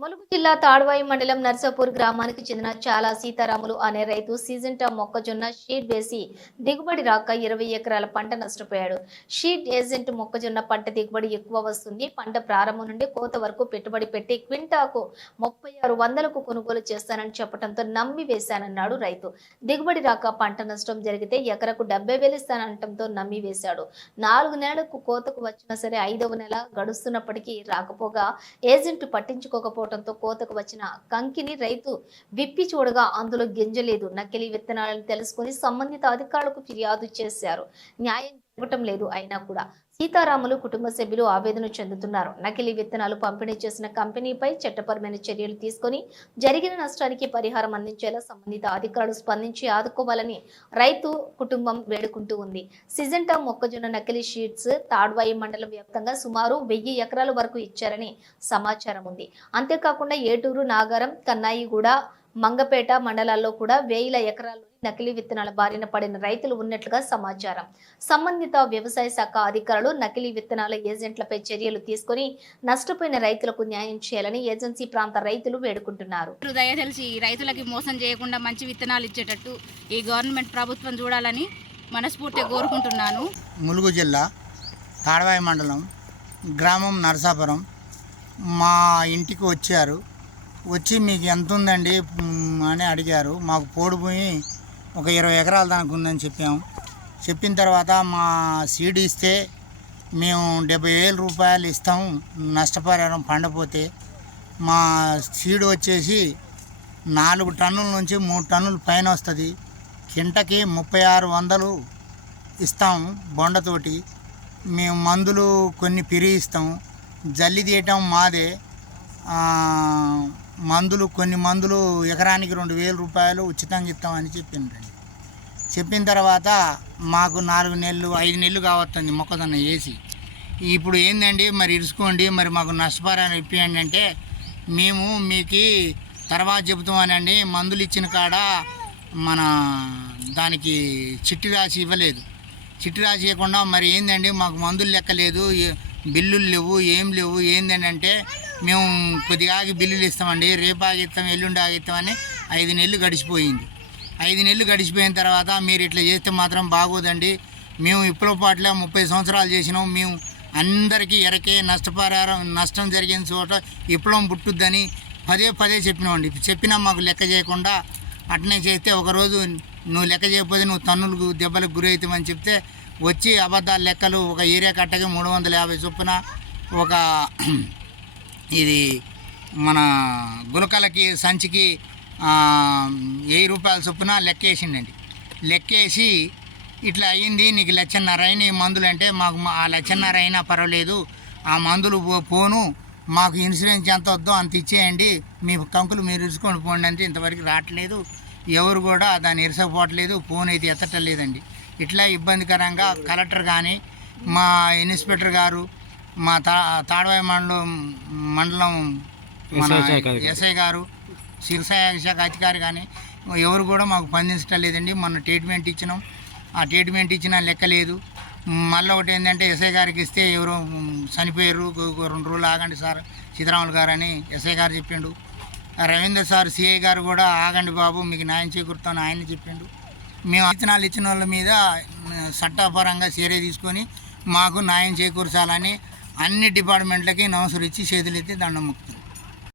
ములుగు జిల్లా తాడ్వాయి మండలం నర్సాపూర్ గ్రామానికి చెందిన చాలా సీతారాములు అనే రైతు సీజన్ టా మొక్కజొన్న షీట్ వేసి దిగుబడి రాక ఇరవై ఎకరాల పంట నష్టపోయాడు. షీడ్ ఏజెంట్ మొక్కజొన్న పంట దిగుబడి ఎక్కువ వస్తుంది. పంట ప్రారంభం నుండి కోత వరకు పెట్టుబడి పెట్టి క్వింటాకు ముప్పై ఆరు వందలకు కొనుగోలు చేస్తానని చెప్పడంతో నమ్మి వేశానన్నాడు రైతు. దిగుబడి రాక పంట నష్టం జరిగితే ఎకరకు డెబ్బై వేలు ఇస్తానంటంతో నమ్మి వేశాడు. నాలుగు నెలలకు కోతకు వచ్చినా సరే ఐదవ నెల గడుస్తున్నప్పటికీ రాకపోగా ఏజెంట్ పట్టించుకోకపోవడంతో కోతకు వచ్చిన కంకిని రైతు విప్పి చూడగా అందులో గింజలేదు. నకిలీ విత్తనాలను తెలుసుకుని సంబంధిత అధికారులకు ఫిర్యాదు చేశారు. న్యాయం ఇవ్వటం లేదు అయినా కూడా. సీతారాములు కుటుంబ సభ్యులు ఆవేదన చెందుతున్నారు. నకిలీ విత్తనాలు పంపిణీ చేసిన కంపెనీపై చట్టపరమైన చర్యలు తీసుకొని జరిగిన నష్టానికి పరిహారం అందించేలా సంబంధిత అధికారులు స్పందించి ఆదుకోవాలని రైతు కుటుంబం వేడుకుంటూ ఉంది. సిజంటా మొక్కజొన్న నకిలీ షీట్స్ తాడ్వాయి మండలం వ్యాప్తంగా సుమారు వెయ్యి ఎకరాల వరకు ఇచ్చారని సమాచారం ఉంది. అంతేకాకుండా ఏటూరు నాగారం కన్నాయిగూడ మంగపేట మండలాల్లో కూడా వేల ఎకరాల్లో నకిలీ విత్తనాల బారిన పడిన రైతులు ఉన్నట్లుగా సమాచారం. సంబంధిత వ్యవసాయ శాఖ అధికారులు నకిలీ విత్తనాల ఏజెంట్లపై చర్యలు తీసుకొని నష్టపోయిన రైతులకు న్యాయం చేయాలని ఏజెన్సీ ప్రాంత రైతులు వేడుకుంటున్నారు. రైతులు దయ తెలిసి రైతులకి మోసం చేయకుండా మంచి విత్తనాలు ఇచ్చేటట్టు ఈ గవర్నమెంట్ ప్రభుత్వం చూడాలని మనస్ఫూర్తిగా కోరుకుంటున్నాను. ములుగు జిల్లా తాడవాయి మండలం గ్రామం నరసాపురం మా ఇంటికి వచ్చారు. వచ్చి మీకు ఎంత ఉందండి? అని అడిగారు. మాకు పోడిపోయి ఒక ఇరవై ఎకరాల దానికి ఉందని చెప్పాము చెప్పిన తర్వాత మా సీడ్ ఇస్తే మేము డెబ్బై వేల రూపాయలు ఇస్తాం. నష్టపరిహారం పండపోతే మా సీడ్ వచ్చేసి నాలుగు టన్నుల నుంచి మూడు టన్నుల పైన వస్తుంది. కింటకి ముప్పై ఆరు వందలు ఇస్తాం బొండతోటి మేము మందులు కొన్ని పెరిగిస్తాం. జల్లి తీయటం మాదే. మందులు కొన్ని మందులు ఎకరానికి రెండు వేల రూపాయలు ఉచితంగా ఇస్తామని చెప్పిండ్రండి చెప్పిన తర్వాత మాకు నాలుగు నెలలు ఐదు నెలలు కావస్తుంది మొక్కజొన్న వేసి. ఇప్పుడు ఏందండి మరి ఇరుసుకోండి మరి మాకు నష్టపరిహారం ఇప్పియండి అంటే మేము మీకు తర్వాత చెబుతామనండి మందులు ఇచ్చిన కాడ మన దానికి చిట్టి రాసి ఇవ్వలేదు. చిట్టి రాసి ఇవ్వకుండా మరి ఏందండి మాకు మందులు లెక్కలేదు బిల్లులు లేవు ఏం లేవు ఏంటంటే అంటే మేము కొద్దిగా ఆగి బిల్లులు ఇస్తామండి. రేపు ఆగిస్తాం ఎల్లుండి ఆగిస్తామని ఐదు నెలలు గడిచిపోయింది. ఐదు నెలలు గడిచిపోయిన తర్వాత మీరు ఇట్లా చేస్తే మాత్రం బాగోదండి. మేము ఇప్పుడు పాటలో ముప్పై సంవత్సరాలు చేసినాం. మేము అందరికీ ఎరకే నష్టపరిహారం నష్టం జరిగిన చోట విప్లవం పుట్టుద్దని పదే పదే చెప్పినామండి. చెప్పినా మాకు లెక్క చేయకుండా అట్నే చేస్తే ఒకరోజు నువ్వు లెక్క చేయకపోతే నువ్వు తన్నులకు దెబ్బలకు గురి అవుతామని చెప్తే వచ్చి అబద్ధాల లెక్కలు ఒక ఏరియా కట్టకి మూడు వందల యాభై చొప్పున ఒక ఇది మన గులకలకి సంచికి వెయ్యి రూపాయల చొప్పున లెక్కేసిండండి. లెక్కేసి ఇట్లా అయ్యింది నీకు లచ్చన్నర అయిన మందులు అంటే మాకు మా- ఆ లచ్చన్నర అయినా పర్వాలేదు. ఆ మందులు పో- పోను మాకు ఇన్సూరెన్స్ ఎంత వద్దో అంత ఇచ్చేయండి. మీ కంకులు మీరు ఇరుచుకొని పోండి అంటే ఇంతవరకు రావట్లేదు. ఎవరు కూడా దాన్ని ఇరసకపోవట్లేదు ఫోన్ అయితే ఎత్తటం లేదండి ఇట్లా ఇబ్బందికరంగా కలెక్టర్ కానీ మా ఇన్స్పెక్టర్ గారు మా తా తాడవాయి మండలం మండలం మన ఎస్ఐ గారు శిరసాయ శాఖ అధికారి కానీ ఎవరు కూడా మాకు స్పందించడం లేదండి. మొన్న ట్రీట్మెంట్ ఇచ్చినాం. ఆ ట్రీట్మెంట్ ఇచ్చినా లెక్క లేదు. మళ్ళీ ఒకటి ఏంటంటే ఎస్ఐ గారికి ఇస్తే ఎవరో చనిపోయారు రెండు రోజులు ఆగండి సార్ సీతారాములు గారు అని ఎస్ఐ గారు చెప్పిండు. రవీంద్ర సార్ సిఐ గారు కూడా ఆగండి బాబు మీకు న్యాయం చేకూరుతాను ఆయన చెప్పిండు. మేము విత్తనాలు ఇచ్చిన వాళ్ళ మీద చట్టపరంగా చర్య తీసుకొని మాకు న్యాయం చేకూర్చాలని అన్ని డిపార్ట్మెంట్లకి నమస్కరించి చేతులెత్తి దండం ముక్తుంది